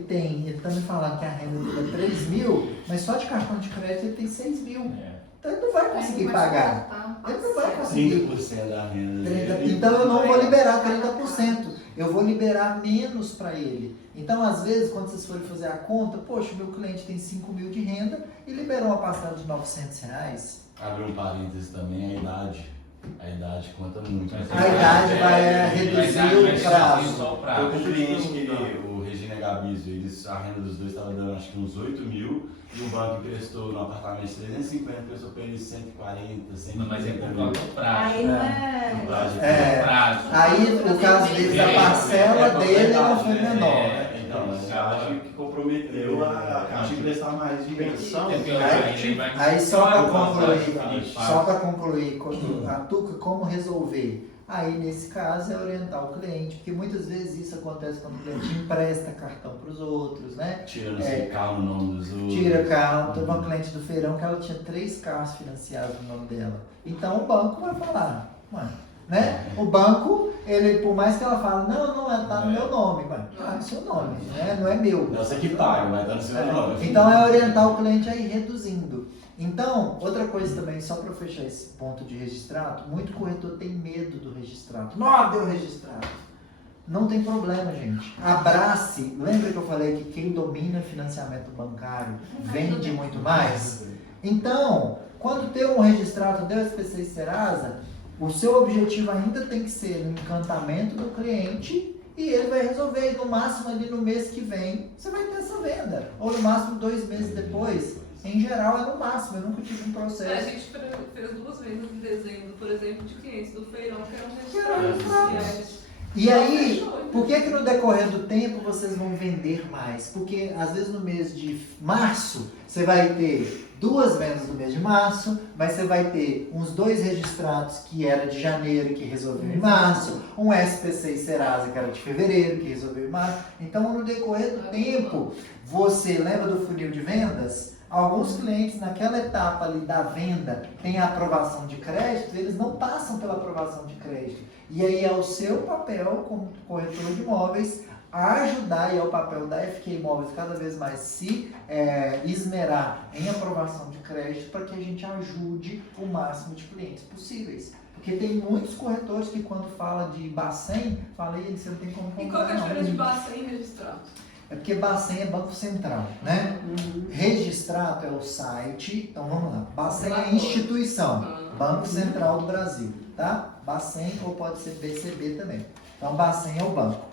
tá me falando que a renda dele é 3 mil, mas só de cartão de crédito ele tem 6 mil. Então ele não vai conseguir pagar. Ele não vai conseguir. 30% da renda. 30, então eu não vou liberar 30%, eu vou liberar menos para ele. Então, às vezes, quando vocês forem fazer a conta, poxa, meu cliente tem 5 mil de renda e liberou uma parcela de R$900. Abre um parênteses também, a idade. A idade conta muito. A idade vai reduzir o prazo. Só o Eu prazo. com um cliente que o Regina e Gabizo, a renda dos dois estava dando acho que uns 8 mil e o banco emprestou no apartamento de 350, emprestou para ele 140, 150 Mas é por mil. causa do prazo. Aí não é... No prazo. Prazo. Aí, o caso deles, a parcela dele não foi menor. Então, a acho que comprometeu a Caixa emprestar mais dinheiro. Pensão, Aí só para concluir, a Tuca, como resolver? Aí nesse caso é orientar o cliente, porque muitas vezes isso acontece quando o cliente empresta cartão para os outros, né? Tirando esse carro no nome dos outros. Tira carro, teve uma cliente do feirão que ela tinha 3 carros financiados no nome dela. Então o banco vai falar, mano, né? O banco, ele, por mais que ela fale, não, tá no meu nome, mano, tá no seu nome, né? Não é meu. Não, você que paga, vai estar no seu nome. Então é orientar o cliente a ir reduzindo. Então, outra coisa também, só para fechar esse ponto de registrado, muito corretor tem medo do registrado. Não, deu registrado. Não tem problema, gente. Abrace. Lembra que eu falei que quem domina financiamento bancário vende muito mais? Então, quando tem um registrado, deu SPC e Serasa, O seu objetivo ainda tem que ser o encantamento do cliente e ele vai resolver. E no máximo ali no mês que vem, você vai ter essa venda. Ou no máximo 2 meses depois. Em geral é no máximo, eu nunca tive um A processo. gente fez 2 vendas em dezembro, por exemplo, de clientes do feirão que eram eram registrados. registrados. E aí, por que no decorrer do tempo vocês vão vender mais? Porque às vezes no mês de março, você vai ter 2 vendas no mês de março, mas você vai ter uns 2 registrados que era de janeiro, que resolveu em março, um SPC e Serasa que era de fevereiro, que resolveu em março. Então, no decorrer do tempo, você lembra do funil de vendas? Alguns clientes naquela etapa ali da venda têm a aprovação de crédito, eles não passam pela aprovação de crédito. E aí é o seu papel como corretor de imóveis ajudar, e é o papel da FK Imóveis cada vez mais se esmerar em aprovação de crédito para que a gente ajude o máximo de clientes possíveis. Porque tem muitos corretores que quando fala de Bacen, fala, você não tem como comprar. E qual que é a diferença de Bacen e registrado? É porque Bacen é Banco Central, né? Registrato é o site, então vamos lá. Bacen é a instituição, Banco Central do Brasil, tá? Bacen ou pode ser BCB também. Então Bacen é o banco.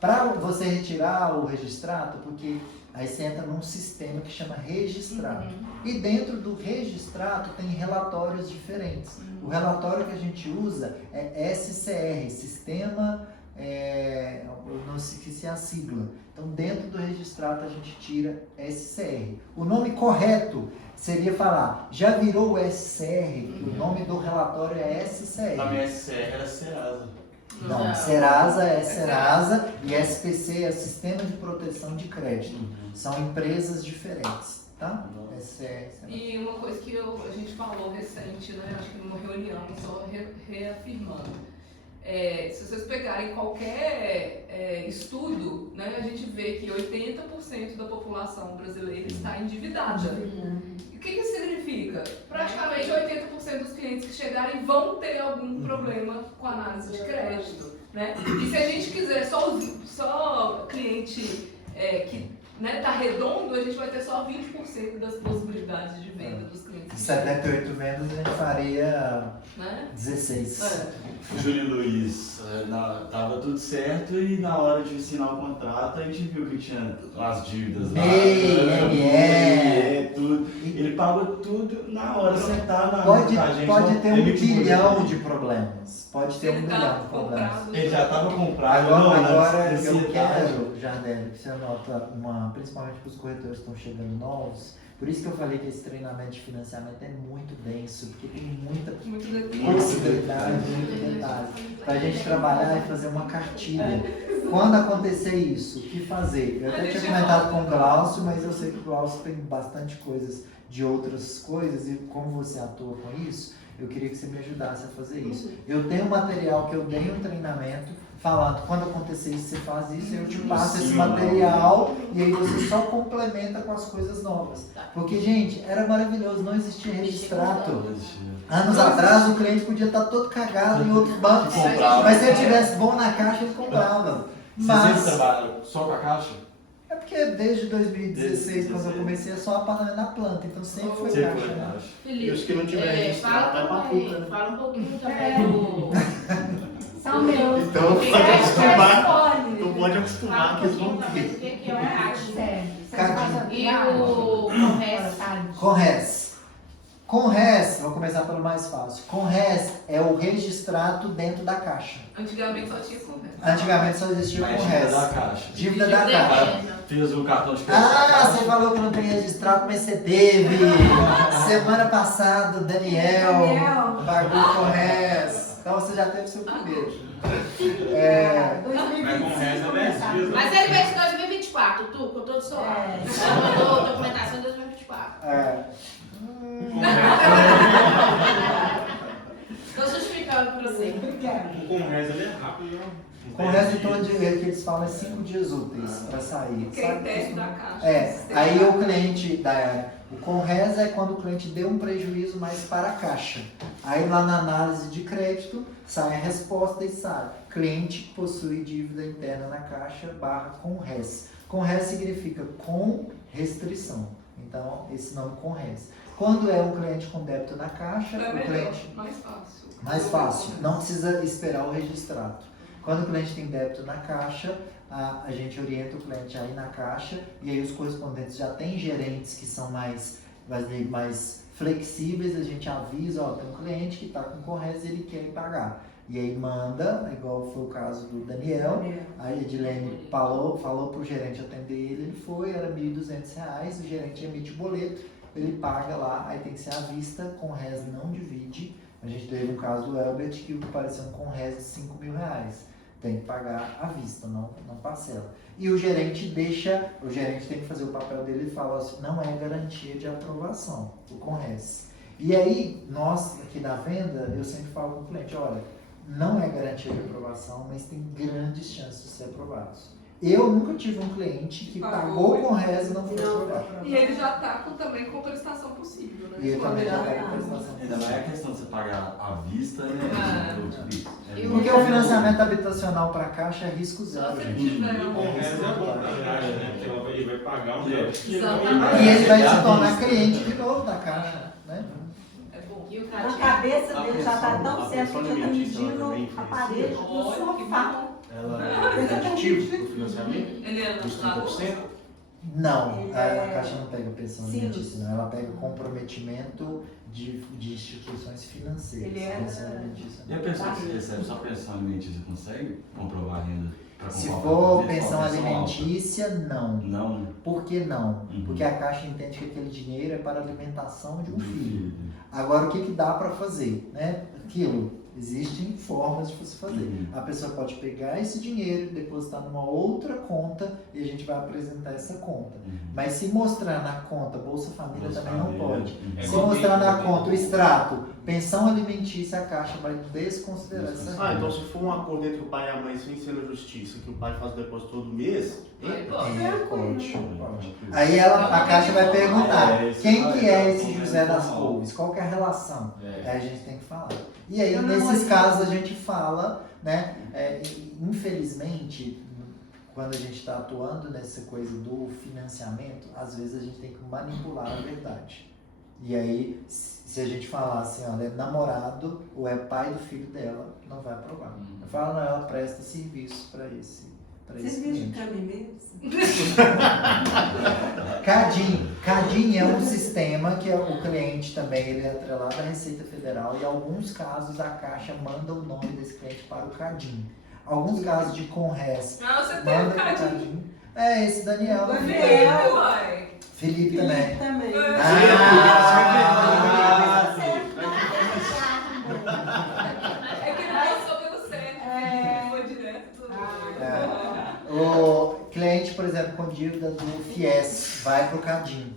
Para você retirar o registrato, porque aí você entra num sistema que chama registrato. E dentro do registrato tem relatórios diferentes. O relatório que a gente usa é SCR, Sistema... eu não esqueci a sigla. Então, dentro do registrato, a gente tira SCR. O nome correto seria falar, já virou o SCR, que o nome do relatório é SCR. Na minha SCR era Serasa. Não, Serasa é Serasa e SPC é Sistema de Proteção de Crédito. São empresas diferentes, tá? SCR. E uma coisa que a gente falou recente, né? Acho que numa reunião, só reafirmando. Se vocês pegarem qualquer estudo, né, a gente vê que 80% da população brasileira está endividada. E o que isso significa? Praticamente 80% dos clientes que chegarem vão ter algum problema com a análise de crédito. Né? E se a gente quiser só cliente que está redondo, a gente vai ter só 20% das possibilidades de venda dos clientes. 78 vendas a gente faria 16. Júlio Luiz, tava tudo certo e na hora de assinar o contrato a gente viu que tinha as dívidas lá. Tudo. Ele pagou tudo na hora, sentado na Pode ter 1 bilhão bilhão de problemas. Pode ter 1 bilhão de problemas. Ele já estava comprado. Agora eu quero, Jardel, que você anota, principalmente para os corretores que estão chegando novos, por isso que eu falei que esse treinamento de financiamento é muito denso, porque tem muita possibilidade, muito detalhe, para a gente trabalhar e fazer uma cartilha. Quando acontecer isso, o que fazer? Eu até tinha comentado com o Glaucio, mas eu sei que o Glaucio tem bastante coisas de outras coisas, e como você atua com isso, eu queria que você me ajudasse a fazer isso. Eu tenho um material que eu dei um treinamento, falando, quando acontecer isso, você faz isso, eu te passo esse material e aí você só complementa com as coisas novas. Porque, gente, era maravilhoso, não existia registrato. Anos atrás, o cliente podia estar todo cagado em outros bancos, mas se ele tivesse bom na caixa, ele comprava. Você sempre trabalha só com a caixa? É porque desde 2016, quando eu comecei, é só a na planta, então sempre foi caixa. Né? Felipe, os que não tiver registrado, vai pra PUC, né? Fala um pouquinho também do... São meus. Então pode acostumar. Não pode acostumar que eles vão O ter. que é o Cadinho. E o resto? Conres. Conres, vou começar pelo mais fácil. Conres é o registrato dentro da caixa. Antigamente só tinha conversa. Antigamente só existia o Conres. Da caixa. Dívida da caixa. Fez o cartão de crédito. Você falou que não tem registrado, mas você teve. Semana passada, o Daniel pagou Conres. Então você já teve seu primeiro. Mas com o resto é 10 dias. Mas ele veio em 2024, com todo o seu mandou documentação em 2024. Estou justificando para você. O Conres ele é rápido, né? Com o resto, então, que eles falam é 5 dias úteis para sair. Critério da caixa. Aí o cliente, o Conres é quando o cliente deu um prejuízo, mas para a caixa. Aí lá na análise de crédito, sai a resposta e sai. Cliente que possui dívida interna na caixa / Conres. Conres significa com restrição. Então, esse nome Conres. Quando é um cliente com débito na caixa, É o melhor, cliente mais fácil. mais fácil, não precisa esperar o registrado. Quando o cliente tem débito na caixa, a gente orienta o cliente a ir na caixa e aí os correspondentes já têm gerentes que são mais flexíveis, a gente avisa, ó, tem um cliente que está com Conres e ele quer pagar. E aí manda, igual foi o caso do Daniel, a Edilene falou pro gerente atender ele foi, era R$ 1.200, o gerente emite o boleto, ele paga lá, aí tem que ser à vista, Conres não divide. A gente teve um caso do Elbert que apareceu um Conres de R$ 5.000. Tem que pagar à vista, não parcela. E o gerente tem que fazer o papel dele e fala assim, não é garantia de aprovação, o Conres. E aí, nós aqui da venda, eu sempre falo com o cliente, olha, não é garantia de aprovação, mas tem grandes chances de ser aprovados. Eu nunca tive um cliente que pagou com Conres e não foi aprovado. E ele já está também com prestação possível, né? E ele também já está com prestação Ainda mais a questão de você pagar à vista, né? Porque o financiamento habitacional para a caixa é risco zero, Só se gente. tiver E com resto é bom pra caixa, né? Porque ele vai pagar um débito. E ele vai se tornar cliente de novo da caixa, né? É bom. E o Na Cadinho? cabeça dele já está tão a certo que pensão já está alimentícia, ela medindo também a influencia? parede do Olha, que sofá. bom. Ela é aditivo pro financiamento? Eliana, Dos lá 30%? Não, Ele a é Caixa não pega pensão Sim. alimentícia, não. Ela pega comprometimento de instituições financeiras. Ele é- Pensão alimentícia E a não. pessoa que recebe só pensão alimentícia consegue comprovar a renda? pra Se comprar for uma pensão alta? alimentícia, não. Não. Por que não? Uhum. Porque a Caixa entende que aquele dinheiro é para a alimentação de um Do filho. Agora, o que dá para fazer? Né? Aquilo, existem formas de você fazer. Uhum. A pessoa pode pegar esse dinheiro, depositar numa outra conta e a gente vai apresentar essa conta. Uhum. Mas se mostrar na conta Bolsa Família Bolsa também não Família, pode. uhum. Se mostrar na conta o extrato, pensão alimentícia, a Caixa vai desconsiderar essa Ah, renda. então se for um acordo entre o pai e a mãe sem ser na justiça, que o pai faz o depósito todo mês, Aí eita, pode. Pode. Aí a Caixa vai perguntar, É, esse quem vai que é dar esse como José das informal. Couves? Qual que é a relação? É. Aí a gente tem que falar. E aí, Eu não nesses olhei. casos, a gente fala, né? Infelizmente, quando a gente está atuando nessa coisa do financiamento, às vezes a gente tem que manipular a verdade. E aí, se a gente falar assim, olha, é namorado ou é pai do filho dela, não vai aprovar. Eu falo, não, ela presta serviço para esse Vocês cliente. viram caminhos? Cadin é um sistema que o cliente também ele é atrelado à Receita Federal e em alguns casos a Caixa manda o nome desse cliente para o Cadin. Alguns casos de Conres Ah, você tem manda um para o cadinho. Cadin. É esse Daniel. Daniel. Uai. Felipe também. Também. É que não passou pelo CEP, foi direto. O cliente, por exemplo, com dívida do FIES vai para o Cadin.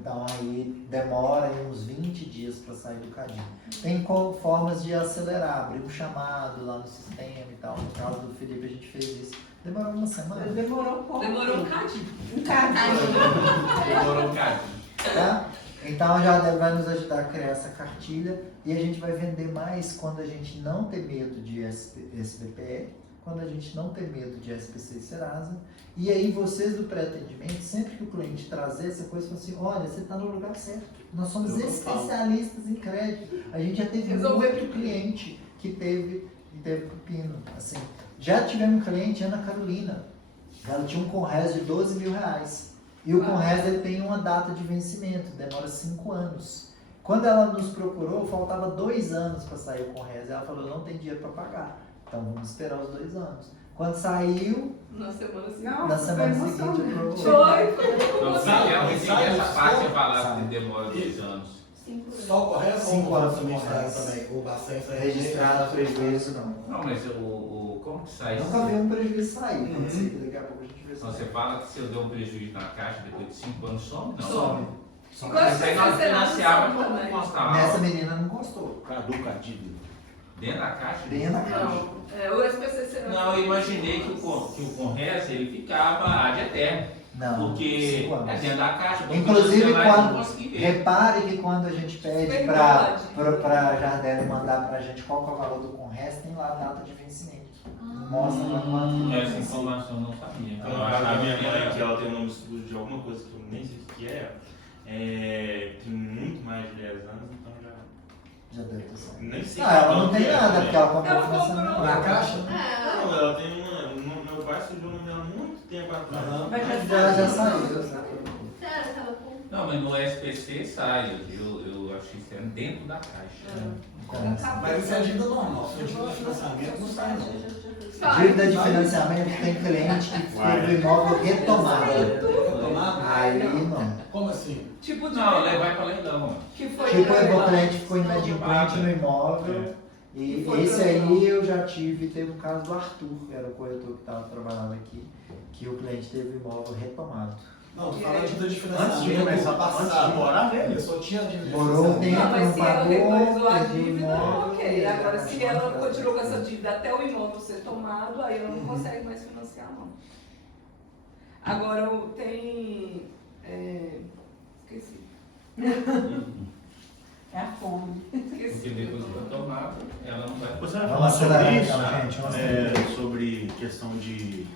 Então aí demora aí uns 20 dias para sair do Cadin. Tem formas de acelerar, abrir um chamado lá no sistema e tal. No caso do Felipe a gente fez isso. Demorou uma semana. Demorou um pouco. Demorou um cadinho. Um cadinho. Demorou um cadinho. Tá? Então a Jardel vai nos ajudar a criar essa cartilha e a gente vai vender mais quando a gente não ter medo de SBPE, quando a gente não ter medo de SPC e Serasa. E aí vocês do pré-atendimento, sempre que o cliente trazer essa coisa, falam assim, olha, você está no lugar certo. Nós somos especialistas em crédito. A gente já teve muito cliente que teve pepino. Assim, já tivemos um cliente, Ana Carolina, ela tinha um Conres de R$12.000. E o Conres ele tem uma data de vencimento, demora 5 anos. Quando ela nos procurou, faltava 2 anos para sair o Conres. Ela falou, não tem dinheiro para pagar. Então vamos esperar os 2 anos. Quando saiu, Na semana seguinte. na semana seguinte aprovou. Não sei essa parte é palavra que demora 2 anos. Só o correto 5 ou anos também com está Conres. também? O Bacenta é Registrado prejuízo não. Não, mas como que sai isso? Nunca vi um prejuízo sair. Pode ser que daqui a pouco a gente vê Então você fala que se eu der um prejuízo na caixa depois de 5 anos some? Não. Some. Quando Mas aí nós você financiava não como também. constar Nessa menina não gostou. caduca a dívida. dentro da caixa? Dentro da caixa. Não, o SPC será. Não, eu imaginei que o Conres ele ficava ad eterno. Não. Porque 5 anos. é dentro da caixa. porque Inclusive, você vai quando- não conseguir ver. Repare que quando a gente pede Verdade. para a Jardel mandar para a gente qual que é o valor do Conres, tem lá a data de vencimento. Mostra pra quanto. Essa informação eu não sabia. Então, a minha mãe, que ela tem um nome de alguma coisa que eu nem sei o que é, tem muito mais de 10 anos, então Já deve ter saído. nem sei. Ela não tem nada, porque ela comprou Ela financiamento. comprou. Na caixa? Não, ela tem uma. Meu pai sujou o nome dela há muito tempo atrás. Mas Ela já saiu. Sério, tava com. Não, mas no SPC sai, eu achei que era dentro da caixa. Mas isso é dívida normal. Se tiver financiamento, não sai não. Dívida de financiamento tem cliente que teve o imóvel retomado. Aí não. Como assim? Tipo de Não, vai pra leilão. que foi Tipo, leilão. o cliente ficou inadimplente no imóvel. E E foi esse pra leilão. aí eu já teve um caso do Arthur, que era o corretor que estava trabalhando aqui, que o cliente teve o imóvel retomado. Não, tu fala de dívida de Antes de financiamento começar a passar, passado. morar, velho. A pessoa tinha dívida de Morou um tempo, Não, mas não se ela pagou, regularizou a perdeu o dívida, imóvel. ok. Agora, e se ela ela continuou com essa dívida até o imóvel ser tomado, aí ela não consegue mais financiar, não. Agora, tem... esqueci. É a fome. Porque depois que foi tomado, ela não vai. Você vai Vamos falar sobre acelerar, isso, então, gente, vamos sobre questão de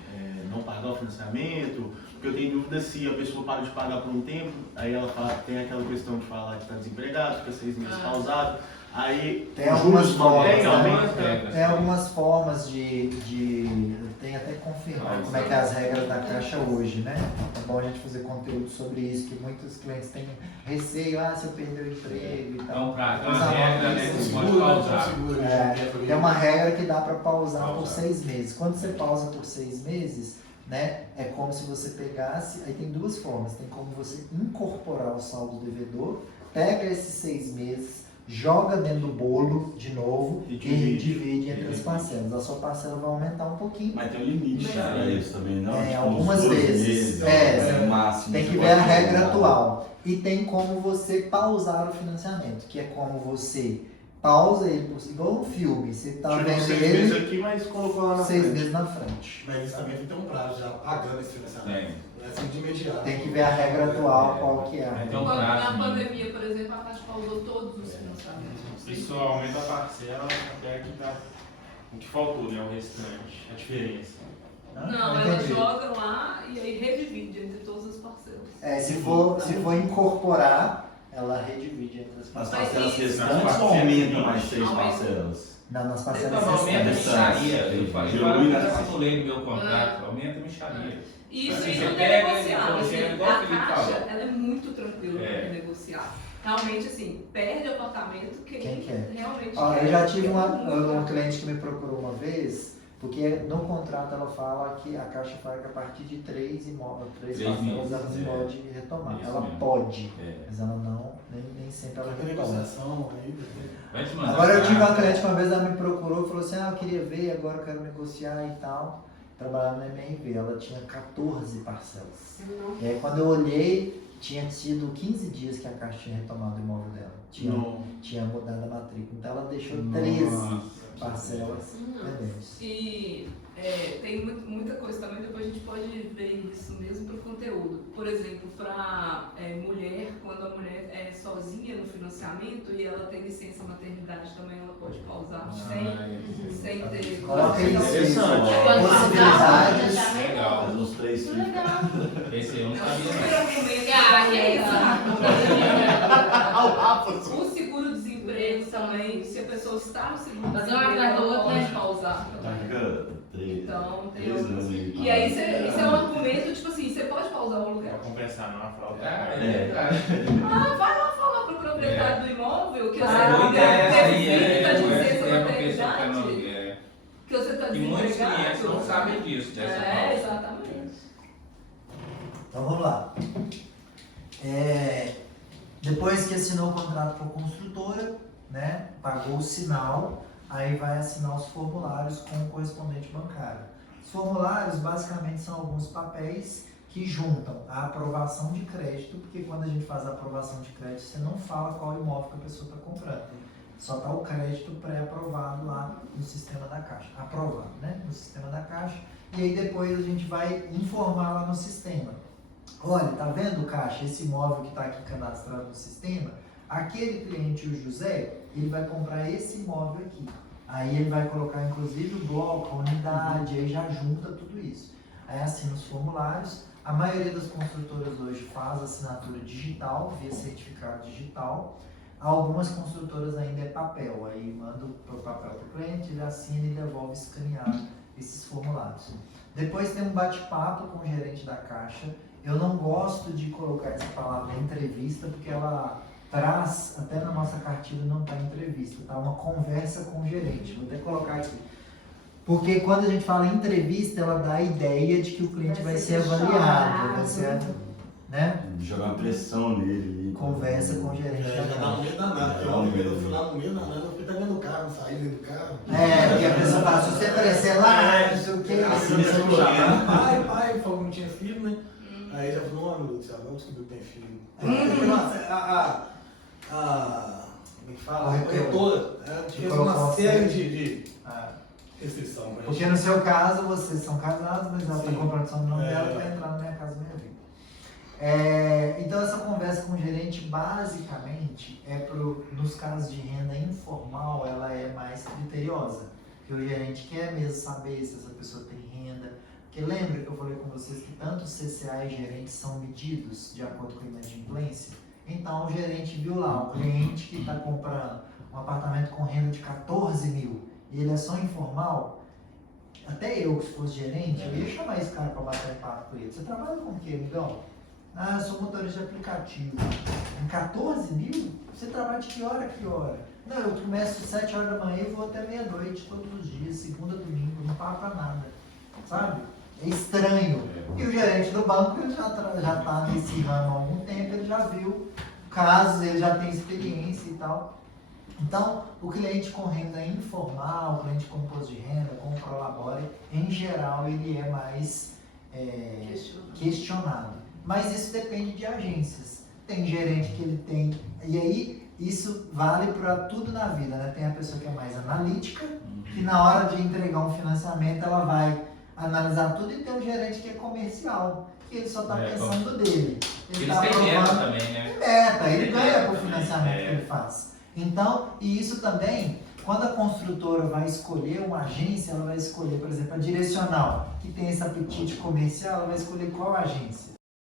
não pagar o financiamento, porque eu tenho dúvida se a pessoa para de pagar por um tempo, aí ela fala, tem aquela questão de falar que está desempregado, fica 6 meses pausado, aí Tem algumas juros formas, também né? aumenta. Tem algumas formas eu tenho até que confirmar como é que é as regras da Caixa hoje, né? É bom a gente fazer conteúdo sobre isso, que muitos clientes têm receio, se eu perder o emprego e tal. Então, pra Mas uma a regra, nota né? diz- Você pode pausar. Tem uma regra que dá para pausar por Pausar. 6 meses. Quando você pausa por 6 meses, né, é como se você pegasse. Aí tem duas formas: tem como você incorporar o saldo devedor, pega esses 6 meses, joga dentro do bolo de novo E e divide. divide entre as parcelas. A sua parcela vai aumentar um pouquinho. Mas tem um limite para isso também, não? É, Tipo, algumas uns 12 vezes. meses, É, o máximo. Tem você que pode ver a regra pagar. atual. E tem como você pausar o financiamento, que é como você pausa ele, igual um filme. Você tá Tirou vendo 6 meses ele aqui, mas colocou lá na 6 frente. meses na frente. Mas isso também tem que ter um prazo já pagando esse financiamento. Tem. Não é assim de imediato. Tem que ver a regra atual, qual que é a Então, regra. Quando, na prazo, pandemia, por exemplo, a Caixa pausou todos os financiamentos. Isso aumenta a parcela até que dá o que faltou, né? O restante, a diferença. Não, ela entendi. joga lá e aí redivide entre todas as parcelas. Se for incorporar, ela redivide entre as Nas parcelas. parcelas isso, restantes ou aumenta mais 3 parcelas? Não, nas parcelas Então, aumenta a restantes. mixaria. Eu falei, Eu agora ia eu na estipulei no meu contrato, aumenta a mixaria. Isso Assim, aí você não pega, é negociável. você Assim, é igual o a Felipe Caixa, falou. ela é muito tranquila É. para negociar. Realmente, assim, perde o apartamento Quem quer? realmente Ó, quer. eu já tive um cliente que me procurou uma vez, porque no contrato ela fala que a Caixa fala que a partir de 3 Três parcelas meses, ela é. pode retomar. Isso Ela mesmo. pode, É. mas ela não, nem sempre ela Tem retoma. negociação aí. Vai te mandar Agora eu tive uma carta. cliente uma vez, ela me procurou e falou assim, eu queria ver, agora eu quero negociar e tal. Trabalhava na MRV, ela tinha 14 parcelas. E aí quando eu olhei, tinha sido 15 dias que a Caixa tinha retomado o imóvel dela. Tinha mudado a matrícula. Então ela deixou 13 parcelas pendentes. E tem muita coisa também, depois a gente pode ver isso mesmo para o conteúdo. Por exemplo, para mulher, quando a mulher é sozinha no financiamento e ela tem licença maternidade também, ela pode pausar sem ter... Coloca isso. Interessante. Possibilidades. Legal. Faz uns 3 filhos. Esse eu não Super sabia. argumento Ah, que é isso? O seguro-desemprego também, se a pessoa está no seguro-desemprego, Fazer uma atrás do ela outro, pode né? pausar também. Fica 3 Então, tem anos outros. aí. E aí, isso é um argumento, tipo assim, você pode pausar o aluguel. Pra compensar não a fraude. É verdade. Vai lá falar pro proprietário do imóvel que você Boa não ideia essa aí, perfeita de essa licença ideia pra pessoa que maternidade, não- é. que você está E muitos desempregado. clientes não sabem disso, dessa pausa. Exatamente. Então vamos lá. Depois que assinou o contrato com a construtora, né, pagou o sinal, aí vai assinar os formulários com o correspondente bancário. Os formulários basicamente são alguns papéis que juntam a aprovação de crédito, porque quando a gente faz a aprovação de crédito, você não fala qual imóvel que a pessoa está comprando. Só está o crédito pré-aprovado lá no sistema da Caixa. Aprovado, né? No sistema da Caixa. E aí depois a gente vai informar lá no sistema. Olha, tá vendo, Caixa, esse imóvel que está aqui cadastrado no sistema? Aquele cliente, o José, ele vai comprar esse imóvel aqui. Aí ele vai colocar, inclusive, o bloco, a unidade, aí já junta tudo isso. aí assina os formulários. A maioria das construtoras hoje faz assinatura digital, via certificado digital. Algumas construtoras ainda é papel, aí manda o papel para o cliente, ele assina e devolve escaneado esses formulários. Depois tem um bate-papo com o gerente da Caixa. Eu não gosto de colocar essa palavra entrevista, porque ela traz, até na nossa cartilha não está entrevista, está uma conversa com o gerente. Vou até colocar aqui. Porque quando a gente fala entrevista, ela dá a ideia de que o cliente vai ser avaliado, vai ser, né? Jogar uma pressão nele. Conversa com o gerente da Já dá Caixa. no meio danado, porque eu fui lá no meio danado, eu fui pegando o carro, saí dentro do carro. Porque a pessoa fala, se você aparecer lá, não sei o que, Assim, você eu chamar, pai, falou que não tinha filho, né? Aí já falou, meu Deus do céu, não descobriu que tem filho. Como é que fala? A corretora, tinha uma série de restrição pra gente. Porque no seu caso, vocês são casados, mas ela está Sim. comprando só no nome dela para entrar na Minha Casa Minha Vida. Então essa conversa com o gerente basicamente nos casos de renda informal ela é mais criteriosa, porque o gerente quer mesmo saber se essa pessoa tem renda, porque lembra que eu falei com vocês que tanto o CCA e gerentes são medidos de acordo com a inadimplência? Então o gerente viu lá, um cliente que está comprando um apartamento com renda de 14 mil e ele é só informal, até eu que fosse gerente, eu ia chamar esse cara para bater papo com ele. Você trabalha com o quê, amigão? Ah, eu sou motorista de aplicativo. Em 14 mil? Você trabalha de que hora a que hora? Não, eu começo às 7 horas da manhã e vou até meia-noite todos os dias, segunda, domingo, não pago pra nada. Sabe? É estranho. E o gerente do banco ele já tá nesse ramo há algum tempo, ele já viu casos, ele já tem experiência e tal. Então, o cliente com renda informal, o cliente com imposto de renda, com Prolabore, em geral, ele é mais questionado. Mas isso depende de agências. Tem gerente que ele tem... E aí, isso vale para tudo na vida, né? Tem a pessoa que é mais analítica, que na hora de entregar um financiamento, ela vai analisar tudo, e tem um gerente que é comercial, que ele só está pensando dele. Ele Eles tá têm meta aprovando, também, né? meta, ele ganha por financiamento que ele faz. Então, e isso também, quando a construtora vai escolher uma agência, ela vai escolher, por exemplo, a direcional, que tem esse apetite comercial, ela vai escolher qual agência?